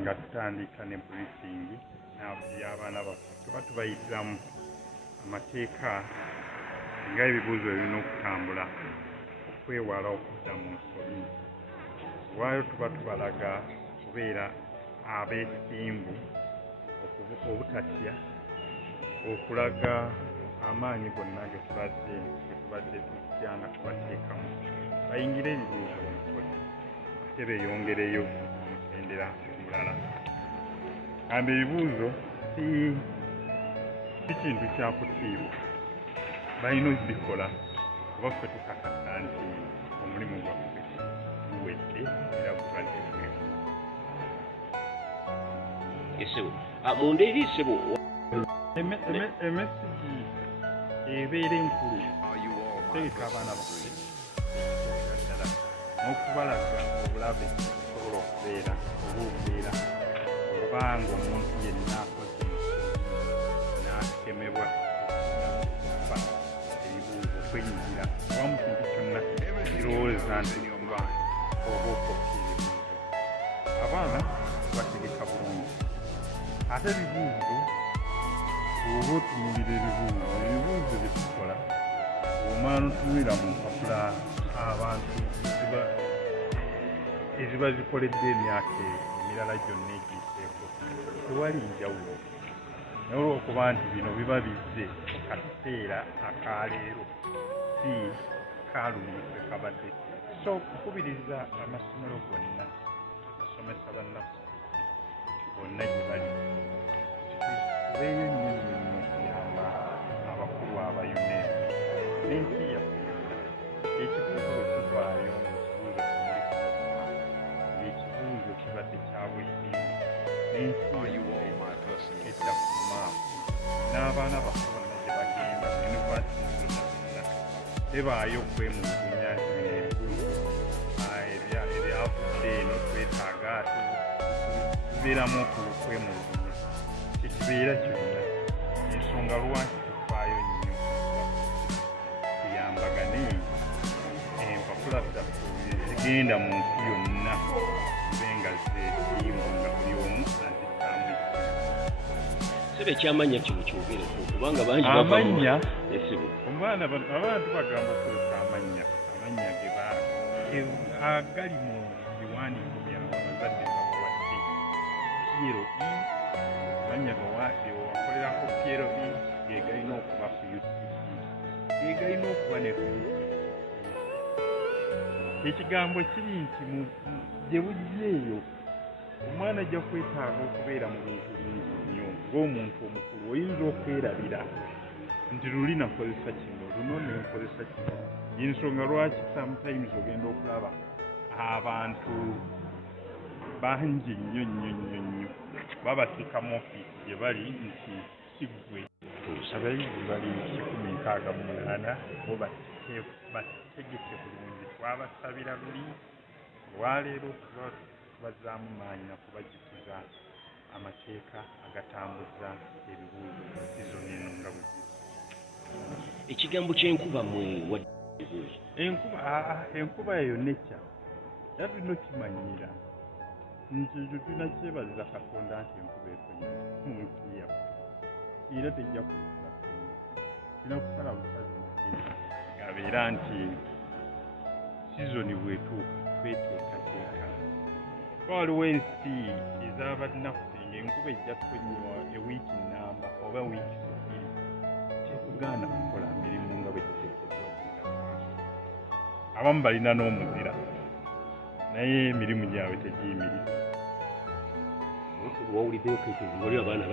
nga tutandika ne briefing y'abaana baffe tuba tubayitiramu amateeka nga ebibuuzo birina okutambula okwewala okudda mu nsobi waayo tuba tubalaga kubeera abeesimbu obutatya okulaga amaanyi gonna ge tubadde tujja nga tubateekamu bayingire ebibuuzo omukole ate beeyongereyo endera omulala kambe ebibuuzo si kintu kyakutiibwa balina okubikola kuba ffe tukakasa nti omulimu gwaffe guwedde era gubadde bweru esebo munda eri esebo emesigi ebeera enkulu tegeka abaana baffe ddala n'okubalaga obulabe busobola okubeera obubeera obanga omuntu yenna akoze n'akemebwa okufa ebibuuzo okwenyigira oba mu kintu kyonna kirowooza nti oba okokka ebibuuzo abaana bategeka bulungi ate ebibuuzo oba otunuulira ebibuuzo bye tukola omwana otunulira mu mpapula abantu eziba zikoledde emyaka emirala gyonna egiseeko tewali njawulo naye olwokuba nti bino biba bizze akaseera akaleero si kaalumye kwe kabadde so kukubiriza amasomero gonna basomesa bannaffe bonna gye bali tubeeyo nnyo nnyo okuyamba abakulu abayune n'ensi yaffe ekibuuzo bwe kivaayo mu kibuuzo kimuli ekibuuzo kibadde kya bwesimbu n'ensi edda ku maapu n'abaana baffe bonna gye bagenda mu yunivasite zonna tebaayo okwemulugunya nti bino ebibuuzo ebyavudde eno twetaaga ate tubeeramu okwemulugunya tekibeera kyonna ensonga lwaki tufaayo nnyo tuyambagane empapula zaffe zigenda mu nsi yonna zibe nga zeesiimu nga buli omu azisaamu sebe ekyamanya kino kyogereko kubanga bangi amanya esibo abantu bagamba okozesa amanya ge agali mu biwandiiko byabwe abazadde babawadde piero amanya gewakolerako piero gegalina okuba ku UCC gegalina okuba ne ku ekigambo kiri nti gye bujjeeyo omwana ajja kwetaaga okubeera mu bintu bingi nnyo ng'omuntu omukulu oyinza okwerabira nti luli nakozesa kino luno nenkozesa kino yensonga lwaki sometimes ogenda okulaba abantu bangi nnyo babasika mu ofiisi gye bali nti siggwe abayizi bali 168 bo bategeke bulungi twabasabira luli olwaleero tubazaamu maanyi nakubajjukiza amateeka agatambuza ebibuuzo sizoni eno nga bwe ekigambo ky'enkuba mwe wadde enkuba eyo necca era tulina okimanyira nti ekyo tulina kyebaliza katonda nti enkuba etonnya mu nsi yaffe era tejja kulekera tonnya tulina kusala busazi magezi gabeera nti sizoni bwetuuka tweteekateeka waliwo ensi ez'abannaffe ng'enkuba ejja kutonnya ewiiki nnamba oba wiiki bbiri tekugaana kukola mirimu nga bwe giteekeddwa abamu balina n'omuzira naye emirimu gyabwe tegiyimiriza wawuliddeyo kekezi wali abaana